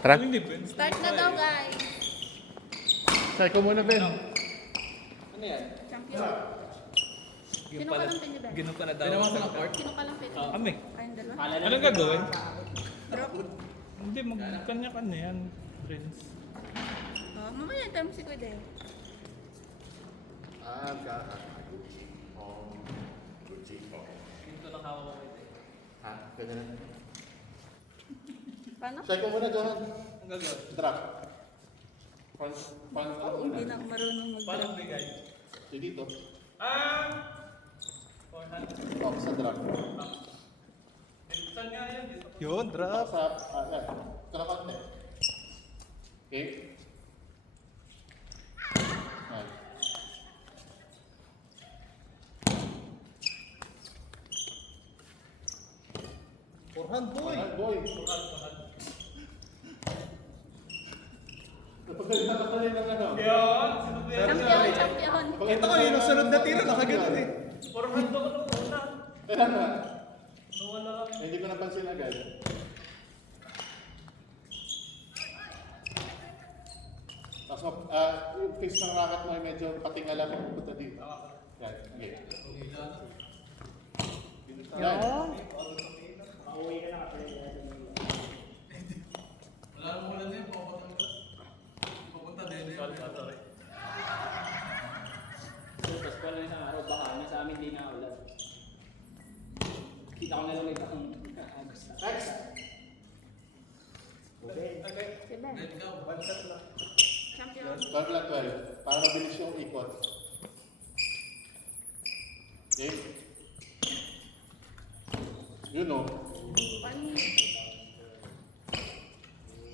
Tara. Start na daw, guys. Start ko muna, Ben. Ano yan? Champion. Sino ka lang pinibig? Gino pa na daw. Ginawa sa ng court? Sino ka lang pinibig? Kami. Kayong dalawa? Anong gagawin? Drop? Hindi, magkanya-kanya yan. Friends. Oh, mamaya time si Kuya Deo. Dito lang hawak ko ito. Ha? Ganyan na. Paano? Start ko muna, Johan. Ang gagawin? Drop. Front Oh, hindi na ako marunong Paano mag-drop. bigay? So, dito. Forehand. O, sa drop. Saan nga yan? Dito. Yun, drop. Sa, yan. Ito na konti. Okay? Yan. Forehand, boy. Alright, boy. Napagalitan ka rin ng ano. Yun! Sino ba yan? Champion, champion. Ito ko yun, ang sunod na tira, nakaganon eh. Forehand ako nung una. Kaya na. Nawala kami. Hindi ko napansin agad. Tapos, yung face ng racket mo ay medyo patingala kung pupunta dito. Yan, okay. Yan. Wala nang ulan din. Pupunta din. Tapos pala isang araw, baka nasa amin din na ulan. Kita ko na lang ito ang agos na. Next. Si Ben. Let's go. One shot lang. Champion. 12 lang 12. Para mabilis yung ikot. Okay? Yun o. Paano?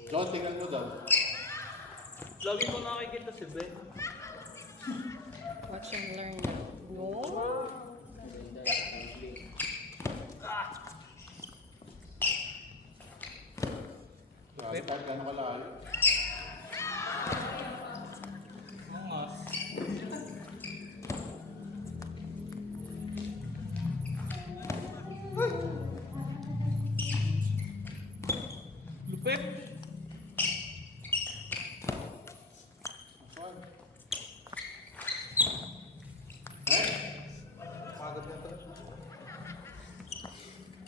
John, tingnan mo daw. Lagi ko nakikita si Ben. Watch and learn. No? Grabe, kahit gano'n kalayo. Angas. Lupit.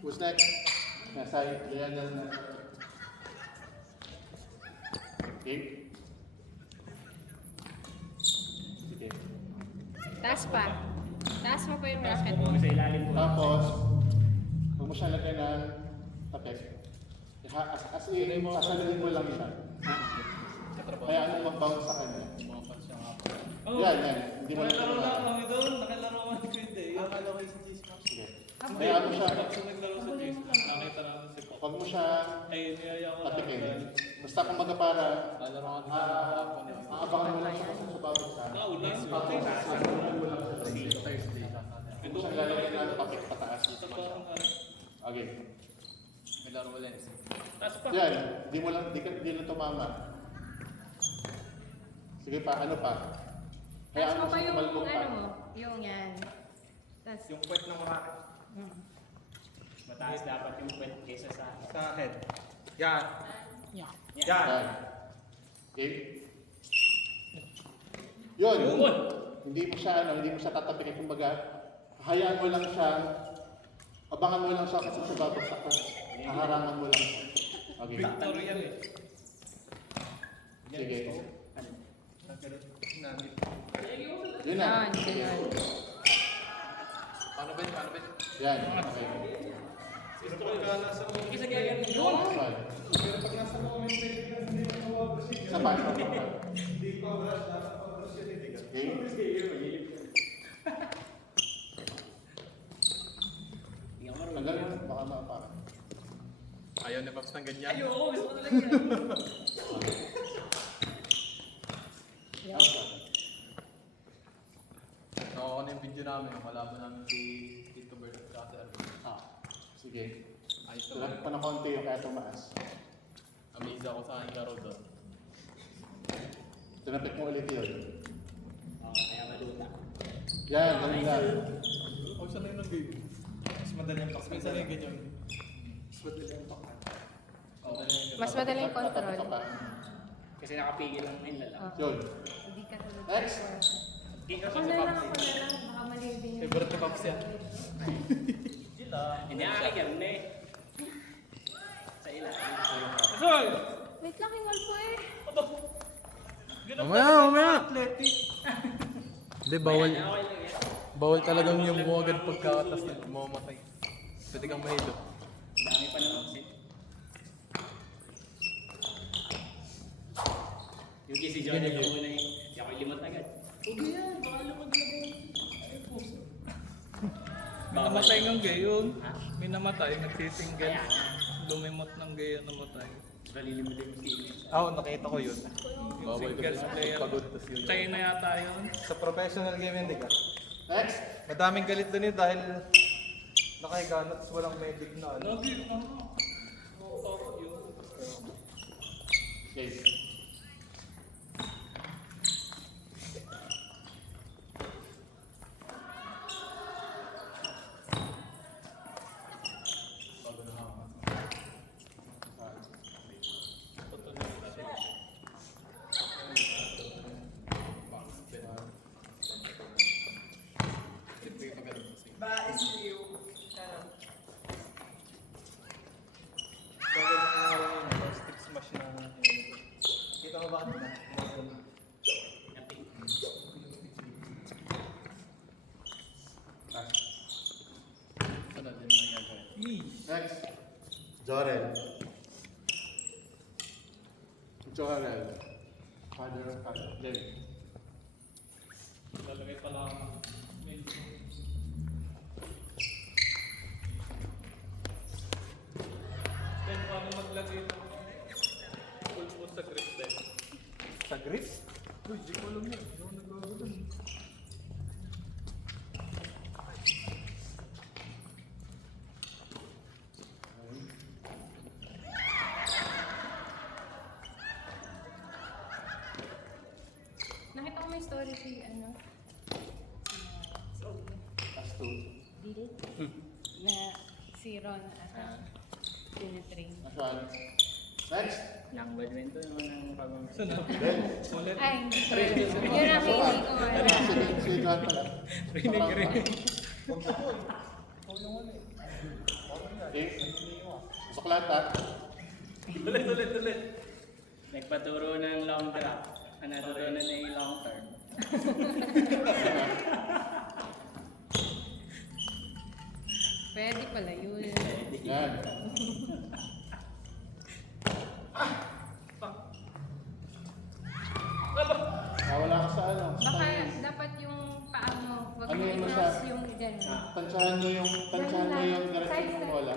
Who's next? Nasa yan na. Okay? Sige. Taas pa. Taas mo pa yung racket mo. Sa ilalim ko. Tapos, huwag mo siya lagay ng tapes. As in, sasaluhin mo lang siya. Kaya anong mag-bounce sa kanya? Oh. Yan, yan. Hindi mo lang Nakalaro na siya. kami doon. Nakalaro kami si Quinte. Nakala ko sa G-Smash. Sige. Kaya ano siya, Sa naglaro sa G-Smash. Nakita namin si Pop. huwag mo siya Ay, niyaya ko patikin. lang. Basta kung para Lalaro kami aabangan mo lang siya sa bawat isa. Ulan. Huwag mo siya lalagyan ng pakit pataas. Ito parang Okay. may laro ulit. Taas pa. Yan, di lang tumama. Sige pa, ano pa? Taas Hayaan mo mo pa siya yung tumalbog pa. ano mo. Yung yan. Taas. Yung puwet ng racket. Mataas dapat yung puwet kaysa sa... Sa head. Yan. Yeah. Yan. Yan. Okay? Yun. Hindi mo siya tatapikin. Kumbaga, hayaan mo lang siya, abangan mo lang siya kasi sa babagsak ka. Haharangan mo lang siya. Okay. Victory yan eh. Sige. Nandito. Yun na. Yan, ganyan. Paano ba? Paano ba? Yan. Okay. Pero pagka nasa moment, Isa kaya yan. Fine. pero pag nasa moment, hindi mo mawabras yun. Isa pa, isa pa. Hindi pa abras, dapat abras yun, hindi ka. Okay? Hindi ako marunong. Tanggal mo. Baka maapakan. Ayaw ni Pops ng ganyan. Ayoko, gusto ko talaga yan. Nakuha na yung video namin. Nakalaban namin si Tito Bert at saka si Erwin. Sige. Ayos na Tulad pa ng konti yung kaya tumaas. Amaze ako sa aking laro doon. Tinapit mo ulit yun. Kaya maluta. Yan, ganun lang. Huwag siya na yung nag-game. Mas madali ang paksa. Minsan yung ganyan. Mas madali ang paksa. Oo. Mas madali yung control. Tatakot ka pa. Kasi nakapigil lang yung lalaki. Oh. Yun. Hindi ka tulad. Next. Ako na lang, baka mali din yun. Favorite ni Pops yan. Hindi nakakigyan na eh. Sa ilalim. Wait lang, hingal po eh. Mamaya! Hindi, bawal. Okay lang yan. Bawal talagang yung mo agad pagkakatas na mamamatay. Pwede kang mahilo. Dami pa naman kasi. Yung kay si Johnny yung muna eh. Hindi ako limot agad. May namatay ng gayon. Ha? May namatay, nagsisingle. Kaya nga. Lumimot ng gayon, namatay. Malilimot yung sili. Ako, nakita ko yun. Bawal ka Singles player. pagod tas yun. Tayo na yata yun. Sa professional game hindi ka. Next. Madaming galit doon yun dahil nakahiga na tapos walang medic na ano. Lagi na. Oo, yun. Okay. Stick smash na. Kita mo ba? Next. Jorel. Jorel. Father of Father. Jerry. Lalagay pala ang medyo. Then, paano maglagay ng pulpo sa grip din? Sa grip? Uy, di ko alam yun. Hindi ako nagagalan. Nakita ko may story si ano. Last two. Bill. Na si Ron ata. Tinitrain. Last one. Next. Nang badminton naman ang pag- Saan na? Then. Ulit. Ay, hindi ko. Yun ang hindi ko wala. Si Juan pala. Okay. Pasok lahat ha. Ulit. Nagpaturo ng long drop. Ang natutunan na yung long term. Pwede pala yun. Yan. Wala ka sa ano. Baka dapat yung paa mo, wag Ano mo yung i-cross masa- yung gano'n. Tansyahan mo yung direction ng bola.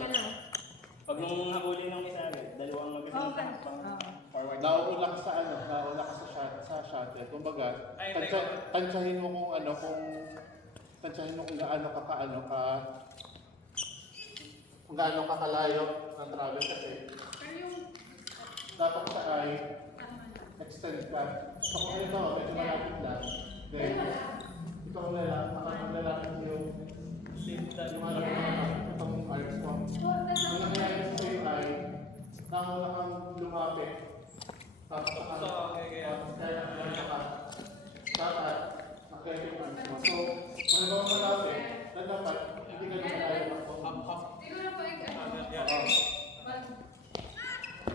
Pag nung habulin ng isa agad, dalawang magasin Okay. forward. Nauuna ka sa ano, nauuna ka sa shuttle. Kumbaga, tansyahin mo kung ano, tansyahin mo kung gaano ka kung gaano ka kalayo ng travel kasi dapat sa ay extend ka. So kung ito, medyo malapit lang, then ikaw na lang, makakalalapit yung yung alam mo itong arms mo. Ang nangyayari sa sa'yo ay nauna kang lumapit. Tapos kaya ka dapat nakaya yung arms mo. So, kung ikaw malapit, na dapat hindi ka lumalayo ng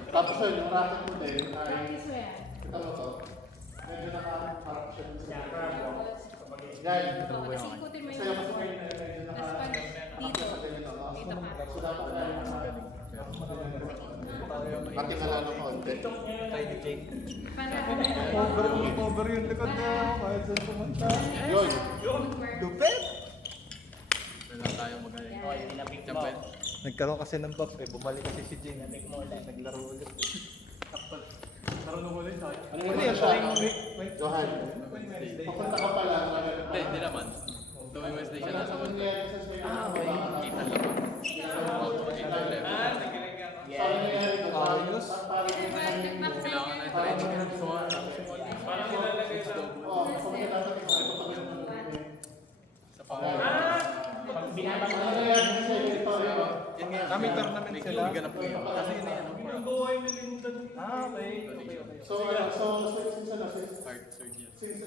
tapos yun, yung racket mo din ay, kita mo to, medyo nakaharap siya dun sa yan. Kasi ikutin mo Kaya mas yung may medyo dito. sa ganyan ako. Dito ka. So dapat ay matingala ng konti. Para Cover yung likod na kahit saan pumunta. Yun. Lupet! Wala tayo magaling. Okay, tinapik mo. Nagkaroon kasi ng buff eh. Bumalik kasi si Jane. Naglaro ulit eh. Laro na ulit tayo. Ano yung siya? Johan. Papunta ka pala. Hindi naman. Tuwing Wednesday siya nasa Ano nangyayari sa sa'yo? kita lang. Yeah. Ano nangyayari ko? Ayos. Kailangan na i-training. Parang nilalagay lang. Oo, pagkatapos ito, Sa pangalan. Binabang ano nangyayari sa sa'yo? Ito, Yun nga, kami tournament sila. Ganap ko yun. Kasi yun na yan. Ang buhay mo So, since ano, Heart surgeon. since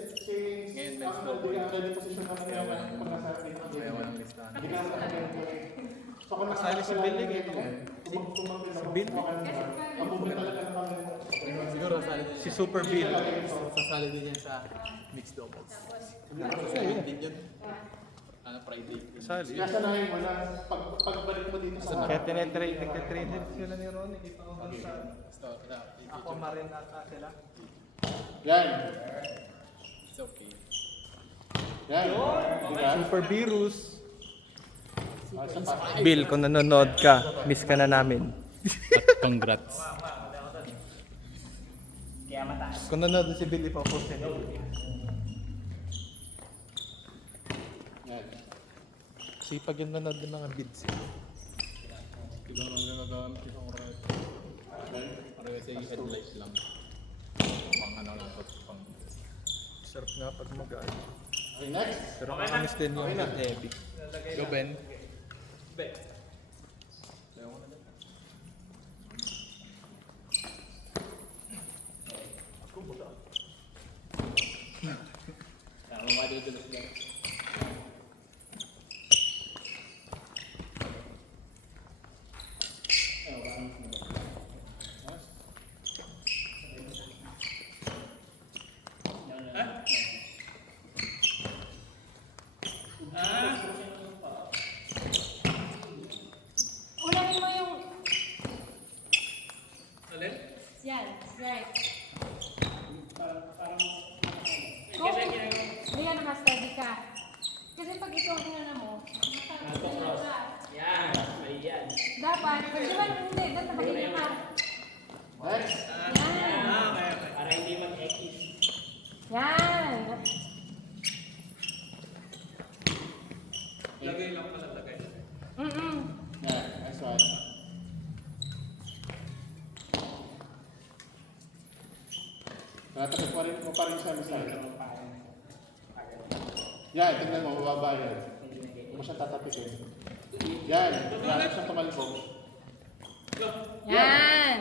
Ngayon, ang ready position na kaya pag-nasa dito. Kaya walang listahan. Hindi ka nakakaya. So, kung Kasali si Bill eh. ang movement talaga ng kami. Siguro sasali din. Si Super Bill. Sasali din yan sa mixed doubles. Sasali din yun. Ano, Friday. Kasali. Kaya sanayin mo na pagbalik mo dito sa Kaya nagtitrain din sila ni Ron. Kita ko sa So, ako marin ata sila. Yan. it's okay. Yan. Diba? Super Virus. Ah, isa pa. Bill, kung nanonood ka, miss ka na namin. At congrats. Kaya mataas. Kung nanonood si Bill, ipapost niya. Yan. Sipag yung nanonood ng mga bids. Siguro ang ginagamit isang oras. Para kasi headlight lang. Pang ano lang to. Pang... Sarap nga pag mag-ano. Okay, next. Pero kakamiss din yung heavy. Go, Ben. Tama madudulas lang. Unahin mo yung... Alin? Yan, right. Kung hindi ka naka-study ka. Kasi pag ito ang inana mo, naka-study ka. Yan, may yan. Dapat, pag di ba hindi, dapat nakahiga ka. Next. Yan. Para hindi mag-X. Yan. Lagay lang pala lagay. Mm-mm. Yan. Next one. Tatapos mo pa rin siya misal. Yan, tingnan mo, mababa yan. Huwag mo siya tatapisin. Yan, grabe siya tumalbog. Yan.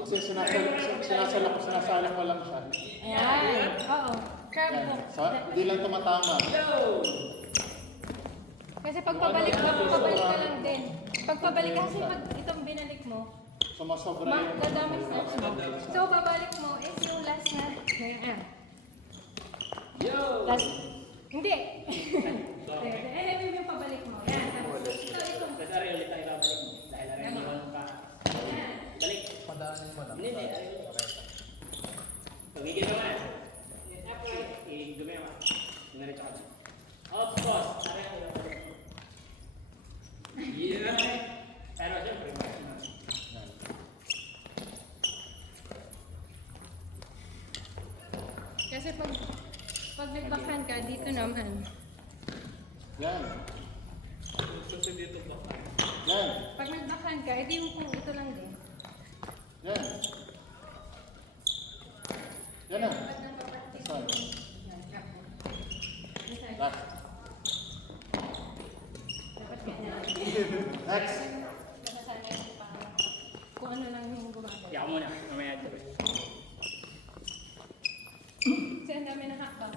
Kasi sinasalak ko lang siya. Ayan. Oo. Curve Yan. mo. Hindi lang tumatama. Kasi pagpabalik ka lang din. Pagpabalik ka, kasi pag itong binalik mo, Sumasobra yung... dadamay na. So, babalik mo is yung last na. Ayan. Last. Hindi. Ayan, yung pabalik mo. Yan. Ito. Kasi ari ulit tayo babalik mo. Dahil ari hindi mo ka. Balik. Padaanin mo lang. Hindi. Pagigil ka man. I-gumaya mo. Naritsa ka. Of course. Ari ako yung balik mo. Pero siyempre, Kasi pag nag-backhand ka, dito naman. Yan. Kasi dito ba? Yan. Pag nag-backhand ka, edi yung kung ito lang din. Yan. Yan na. Dapat nang papractice Saan? mo. Yan, yeah. Last. Dapat ganyan. Next. Nasasanay ko pa. Kung ano lang yung gumagawa. Iyak muna. Mamaya ito. Kasi ang dami na hakbang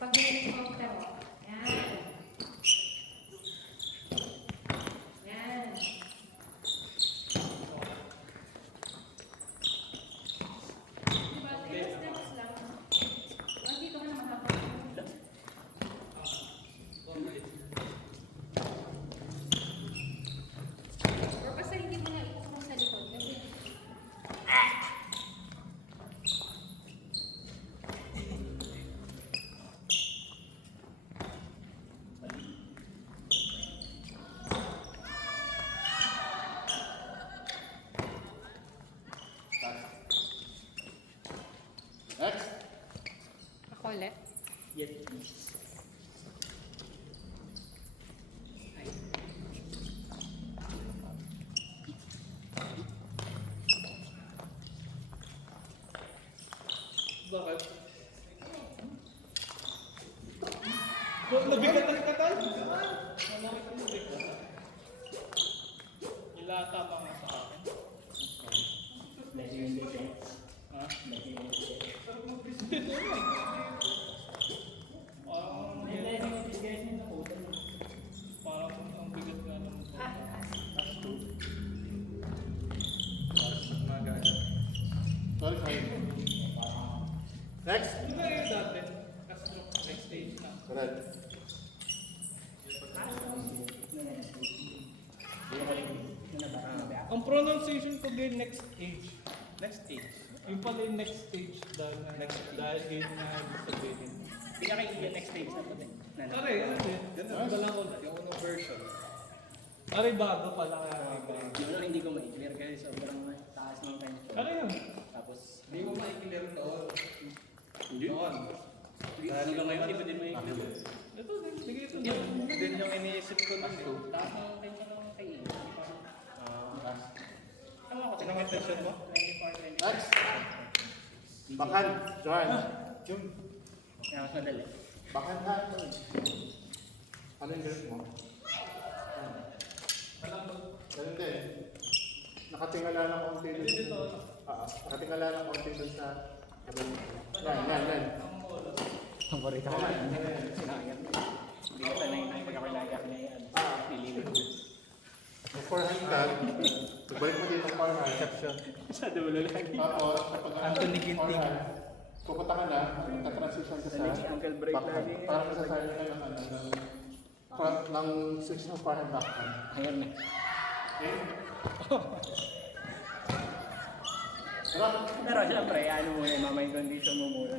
pag binili mo ang mo. Yan. Yan. Diba? Steps lang. Dito ka na mahaba. Or basta hindi mo na ikusong sa likod. Kasi Next. ako ulit. Yes, please. Bakit? Ilata pa nga sa akin. Parang ang bigat nga ng Sorry, sorry. Next. Ano na yun dati? Castro, next stage na. Correct. Ang pronunciation ko din next stage. Next stage. Yung pala yung next stage dahil yun nga ibig sabihin. Pinaka-Indian next stage na po din. Pare, ano yun? Ganun ko yung unang version. Pare, bago pala kaya iba. Yun lang hindi ko ma-clear kasi sobrang taas ng tension. Ano yun? Tapos, Hindi mo maikilaro doon. hindi. Noon. Hanggang ngayon, hindi pa din ma-clear. Ito, sige ito. Din yung iniisip ko nun eh. Taas ng tension ng kay Ian. Ano ako? Anong intention mo? 24, 20. Next. Bakan. Johan. Yung Kaya mas madali. Bakan ha. Ano yung grip mo? Ganun din. Nakatingala ng konti dun. Nakatingala ng konti dun sa... Yan. Paborito ko. Hindi ko sanay na pag ako'y nagak na yan. Nililip. Yung forehand ka, balik mo dito ang forehand. Exception. Sa dulo lagi. Tapos, kapag Anthony Ginting. forehand, pupunta ka na, magta-transition ka sa Uncle break backhand. lagi. Parang masasabi ka ng switch ng forehand backhand. Ayan na. Okay? Sarap. Pero syempre, ano muna, mamay condition mo muna.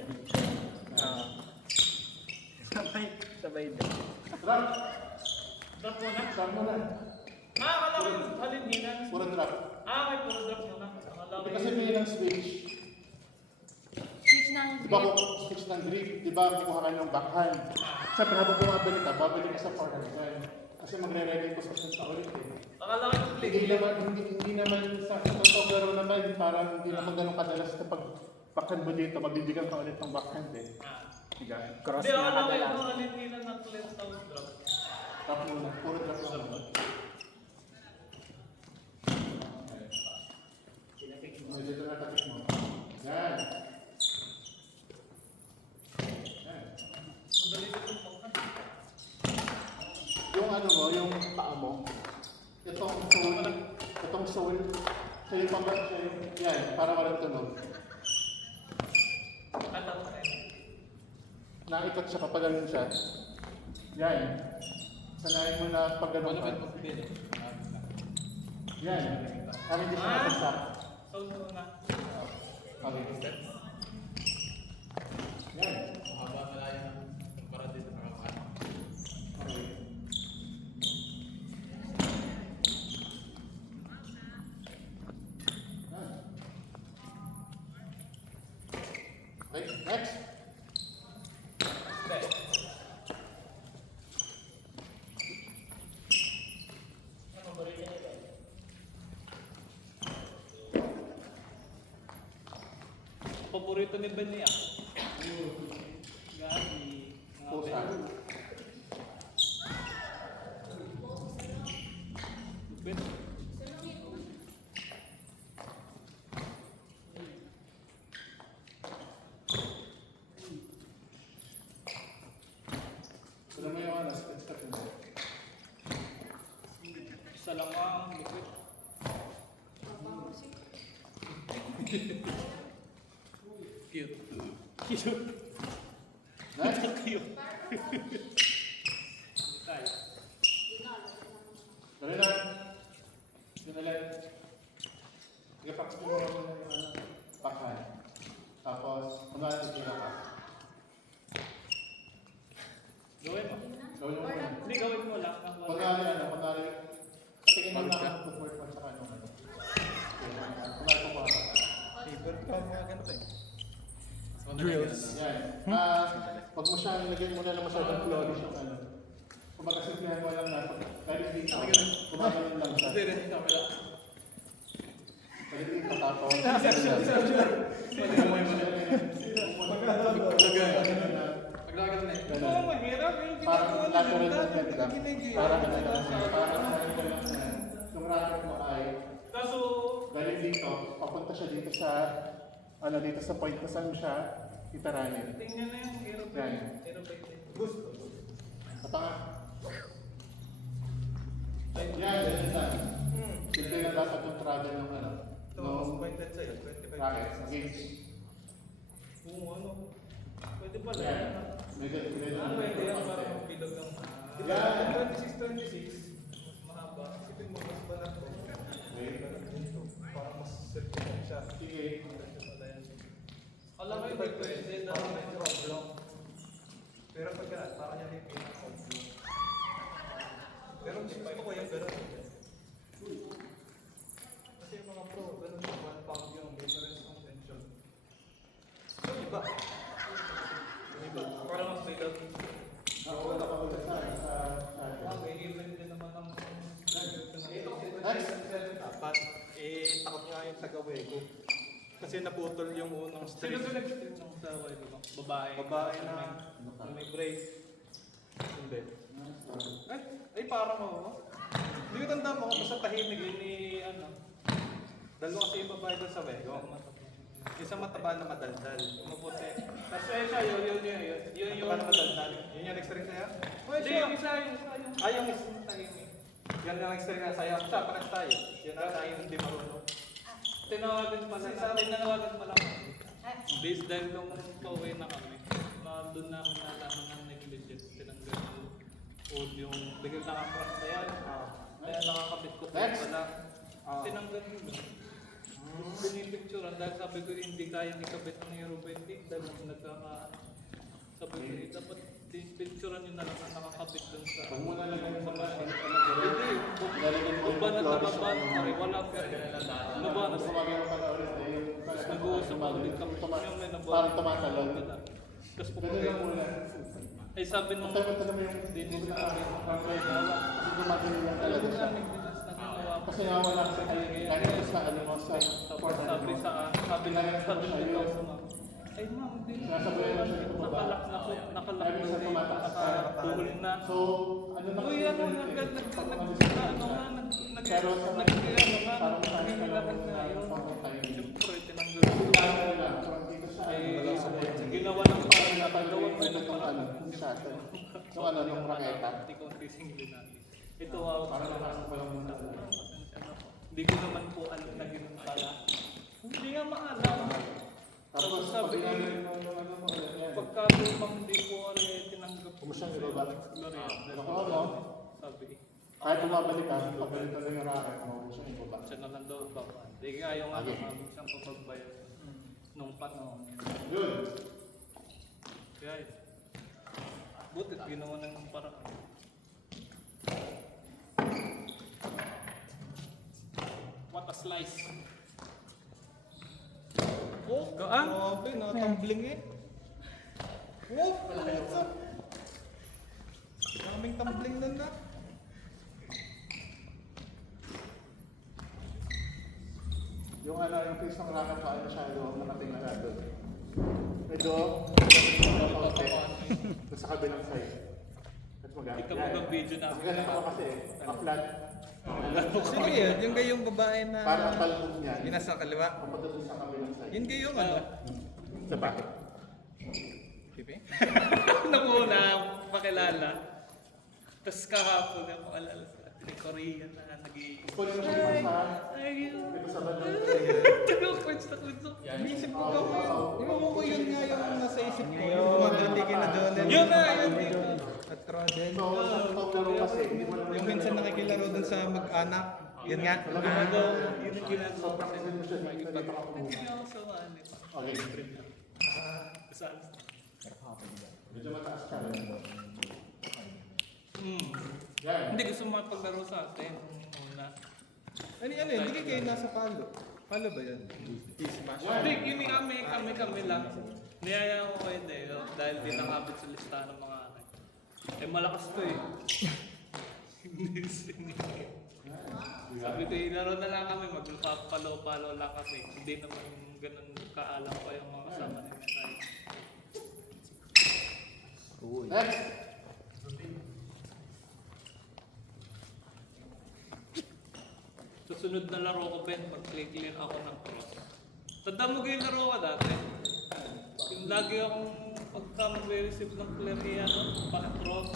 Sabay din. Sarap. Drop muna. Sarap mo na. Akala ko yung halinhinan. Puro drop. May puro drop muna. Akala ko Kasi may ng switch. Switch ng Di ba grip. kung switch ng grip, di ba kukuha ka ng backhand. Siyempre habang bumabalik ka, babalik ka sa forehand. Kasi magre-ready position ka ulit eh. Akala ko yung play. Hindi naman sa totoo laro naman, parang hindi naman ganun kadalas kapag backhand mo dito, mabibigyan ka ulit ng backhand eh. Cross Hindi, na akala ko kadala. yung halinhinan ng cleanse house drop. Drop muna, puro drop lang naman. Medyo ito nakatip mo. Yan. Yung ano mo, yung paa mo, itong sole, siya yung pambat siya yung, yan, para walang tunog. Naikot siya kapag ganun siya. Yan. Sanayin mo na pag ganun ka. Yan. Para hindi siya matasak. Sound muna. Okay. Yan. Mahaba na lang yung para dito sa kapan. Okay. Yan. Okay, next. Paborito ni Ben niya. Gabi. Pusa. Ben. Ito naman yung ano, step mo. Isa lang ang liquid. Cute. Cute. Next. Cute. Dali lang. Dali lang. Ipakita mo yung backhand. Tapos, kunwari titira ka. Gawin mo. Gawin mo muna. Hindi, gawin mo lang. Kunwari, katingin mo na ang footwork mo sa ano. Kunwari ko pa. Favorite ka mga ganito eh. Drills. Yan. Pag mo siyang lagyan mo na lang masyadong flourish yung ano. Kung magkasimplihan mo lang na, dahil dito, kumakaroon lang siya. Kasi rin yung camera. Dahil dito tapos. Paglagal na eh. Oo, mahirap. Yung Parang ginagawa lateral nila. movement lang. Parang ano lang siya. Parang yung racket mo ay Kaso, dahil dito, papunta siya dito sa ano, dito sa point na saan siya, itaranin. Tingnan na yung aeroplane. Aeroplane. Gusto. Patanga. Yan, ganyan lang. Simple na dapat yung travel ng ano. Ito, No, pointed sa'yo. 25 racket, against. Kung ano. Pwede pala. Yan. Medyo Pwede yan para mapilog ng... Yan. 26-26. Mas mahaba. Isipin mo, mas banat ko. Parang mas certified siya. Sige. Alam mo yung pwede na may problem. Pero pag ganun, parang yan yung pinaka-oblong. Pero gusto ko yung ganun. Kasi yung mga pro, ganun yung 1 pound yung difference ng tension. So, iba. Yung iba. Para mas pilog. Ako na paulit sa May even din naman ang... Next. Dapat, takot nga yung taga-wego. Kasi naputol yung unang Sino string. ba nag-step ng tawag ko? Babae. Babae na may brace. Hindi. Ay parang ako. Hindi ko tanda mo, basta tahimik yun ni ano. Dalawa kasi yung babae doon sa wego. Isa mataba na madaldal. Maputi. Tapos eh siya, yun Mataba na madaldal. Yun yung next ring sa'yo? Hindi, yung isa. Ay, yung tahimik. Yan ang next ring na sa'yo. Siya, parang tayo. Yan ang tayo hindi marunong. Tinawagan pa lang. Sa akin nanawagan pa lang. Based dahil nung pauwi na kami, na doon namin nalaman ng negligence. Tinanggal yung old yung bigil nakapress na yan. Kaya nakakabit ko pa Next. pala. Tinanggal yun. Pinipicturean dahil sabi ko hindi kayang ikabit ang Euro 20 dahil sabi ko dapat picturean nyo na lang ang nakakabit dun sa... Huwag mo na lang yung mga Hindi, uban at nababan pa rin, wala pa rin. Nababan. Nag-uusap ako din kami. Yung may nababan. Parang tumatalon. Tapos Ganun lang muna. ay sabi nung Matay mo yung dinis na kami, kasi gumagano lang alam talaga mo siya. namin dinis na ginawa ko. Kasi nawala sa kanya sa ano mo sa Tapos sabi sa sabi na sabi na ikaw sa ma'am. Ay ma'am, hindi na. Nasabayan na siya tumaba. Nakalak na po, nakalak Sabi na sa rin, tumataas. nakatuhul na. So, ano na Uy, ano, Pero sa parang naghihilakan na yun. tayo. Siyempre, tinanggal ko. Kaya lang, so dito sa Eh, ginawa ng parang napagawang mo ng parang So ano, yung raketa. Hindi ko sisingilin natin. Ito ako. Parang nakasang pa lang muna. Hindi ko naman po alam na gano'n pala. Hindi nga maalam. Tapos sabi pag ko, ano mo yan. pagka lumang di po tinanggap ko. Kumusta yung ibaba? Ako, no? Sabi, Kahit bumabalik ka, pag ganito lang yung racket mo, gusto yung ibaba. siya na lang daw ba? Hindi nga yung ano, siyang papagbayad. Nung panahon. Yun. Kaya yun. Buti, ginawa na ng paraan. What a slice. Oh, grabe, nakatumbling eh. Oh, what's up? Daming tumbling nun na. Yung ano, yung face ng racket pa, masyado nakating na doon. Medyo, sa kabilang side. At magamit. Ikaw mag-video na. Ang ganito ko kasi, ka-flat. Sino yun? Yung gayong babae na... Parang talbog niya. Yung nasa kaliwa? Papadun sa kabilang side. Yung gayong ano? Sa bakit? Pipi? Naku na, pakilala. Tapos kahapon na pakilala sa ating Korean na nag-i... Pwede mo siya sa... Ay, Ito sa bandang tagal-kwents na kwento. Isip ko ba? Yung ko yun nga yung nasa isip ko. Yung gumagandi kina Jonel. Yun na, yun dito. At Rodel. So, sa totoo laro kasi, hindi mo naman Yung minsan nakikilaro dun sa mag-anak. Yun nga. Yun ang ginagawa ko kasi Hindi mo siya dito dito ka hindi ako sa mali. Okay. Saan? Medyo mataas ka. Yan. Hindi gusto mapaglaro sa atin. Una. Ano yun? Hindi kayo nasa palo. Palo ba yan? Smash. Hindi, yun kami lang. Niyaya ko kayo dahil di nakabit sa listahan ng mga anak. Eh malakas to eh. Sabi ko, ilaro na lang kami, magpapalo-palo lang kami. Hindi naman ganun kaalam pa yung mga kasama ni Metay. Next! Susunod na laro ko, Ben, mag-clear ako ng cross. Tanda mo yung laro ka dati? Yung lagi akong pagka mag-receive ng player kaya back cross.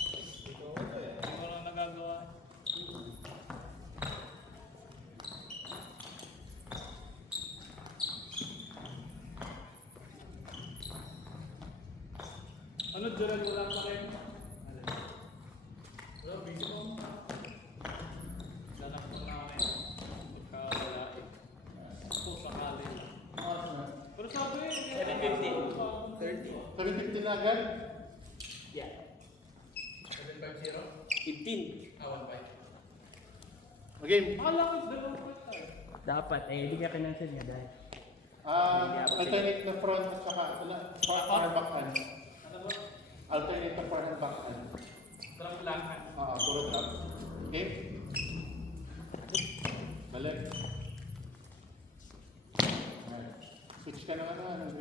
Hindi ko lang nagagawa. Ano, Duran, wala pa rin? Wala, busy ko. Lalak mo na kami. Pagkawala eh. Ako, sakali lang. Pero sabi eh, 750. 750 na agad? Yeah. 750? 15. Ah, 1.5. Okay. akala ko dalawa pa tayo. Dapat, hindi ka kinansel nga dahil. Alternate na front at saka forehand backhand. Ano ba? Alternate na forehand backhand. Drop lang. Puro drop. Okay? Balik. Ayan. Switch ka naman naman.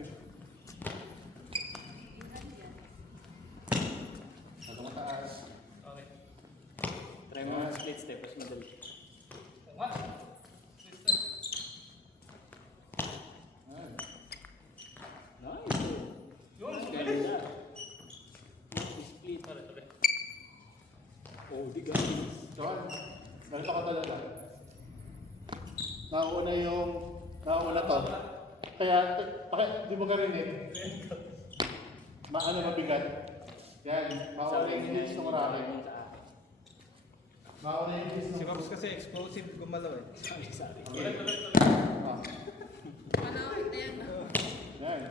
Ito mataas. Okay. Try mo ng split step, mas madali. Oo nga. Sister. Ayan. Nice. Yun, Ganda. Split. Sorry. Oh, di galing. John, ganito ka talaga. Nauna to. Kaya, di mo garinig. Mabigat. Yan, mauna yung hits ng racket. Mauna yung hits Si ng Pops kasi explosive gumalaw eh. Okay. Ah. Yan.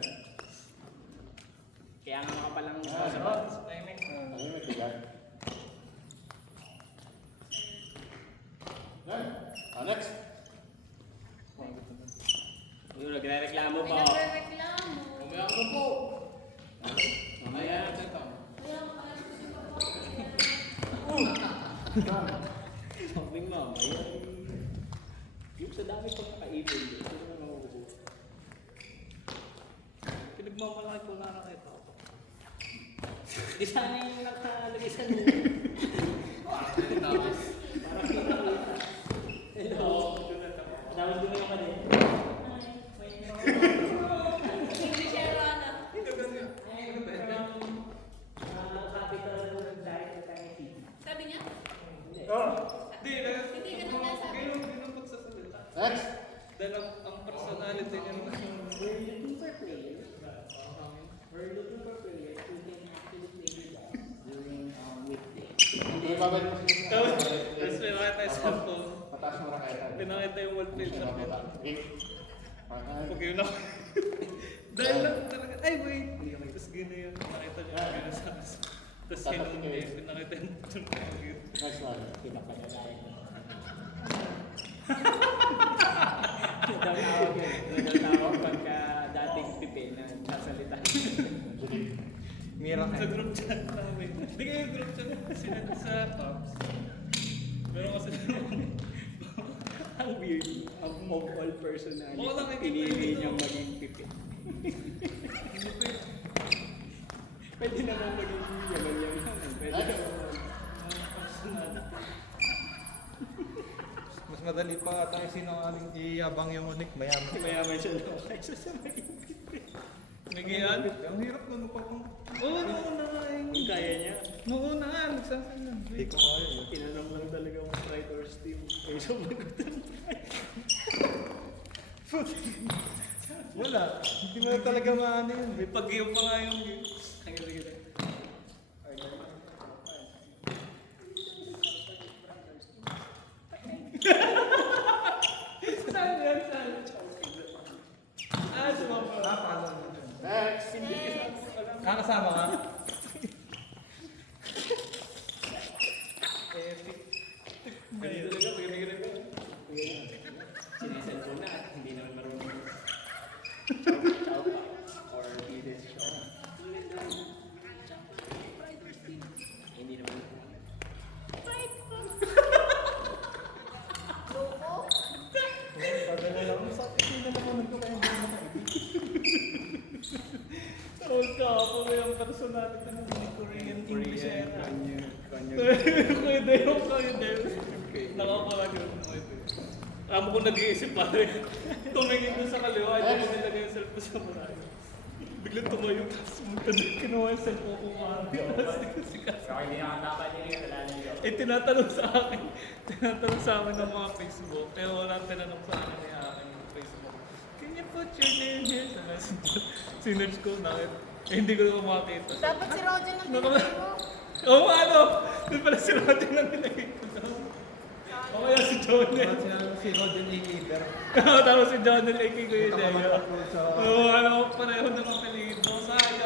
Kaya nga makapalang Ah, sa Timing. Ayun, may bigat. Yan. Next. Yung nagre-reklamo pa. Mamaya ako po. Mamaya na siya to. Sabi nga, yung sa dami pang kaibig, yun ang nauubos. Pinagmamalaki ko na nakita ako. Di sana yung nakalagasan mo. Tapos, Parang kita-kita. Hello. Tapos doon yung kanina. Sabi niya? Hindi, ganun pagsasalita. Next. Dahil ang personality niya naman yung We're looking for players. We're looking for players who can actually play with us during weekday. Hindi babalik mo Tapos pinakita tayo sa phone. Mataas mo racket. Pinakita yung wallpaper nila. Okay. Pag yun ako. Dahil lang talaga, ay wait. Tapos gano'n yun. Nakita niya yung gano'n sa akin. Tapos hinong niya, pinakita yung Next one. Pinapalalayan mo. Nadawawag yun. Nadawawag pagka dating pipi na sasalita. Julie. sa group chat namin. Hindi kayo yung group chat sinad sa Pops. Meron kasi Ang weird. Of all personality. Oo, nakikita pinili yun. niyang maging pipi. Pwede naman maging yaman-yaman. Pwede naman. Mas madali pa tayo sinungaling iyabang yung unik, mayaman. Mayaman siya na kaysa sa maging pipi. Nagiyan. Ang hirap nun pa kung... Oo, noon na nga yung... Kaya niya. Noon na nga, nagsasalan. Hindi ko kaya yun. Tinanong lang talaga ang strike or steam. Kaya sumagutan. Wala. Hindi mo na talaga maano yun. May pag-iyo pa nga yung game. Ay, sige. Saan yan? Saan? Ah, sumama. Next. Kakasama ka? Ganito talaga, pagkakita ko. Sineselfon na at hindi naman marunong. Chow pa. Or Edith Shaw. Hindi naman. Padala lang. Sa akin na naman nagkakain din na Tapos kahapon may ang personality ng Korean English era. Pwede yung Nakapalag yun. Amo ko nag-iisip pa rin. Tumingin doon sa kaliwa, ay doon nilagay yung cellphone sa murahe. Biglang tumayo, tapos kinuha yung cellphone ko mami. Kaya hindi nakatapan niya yung kalalan niyo. Eh, tinatanong sa akin ng mga Facebook. Pero wala tinanong sa akin ni akin yung Facebook. Can you put your name here? Sa messenger. Sinerge ko na. Eh, hindi ko na makakita. Dapat si Roger ang pinili mo. Oo, ano? Doon pala si Roger na nilagay ko daw. O kaya si Jonel. Si Rodin Eater. Tapos si Jonel, ay ko yun. Oo, ano, pareho ng apelido. Sayang.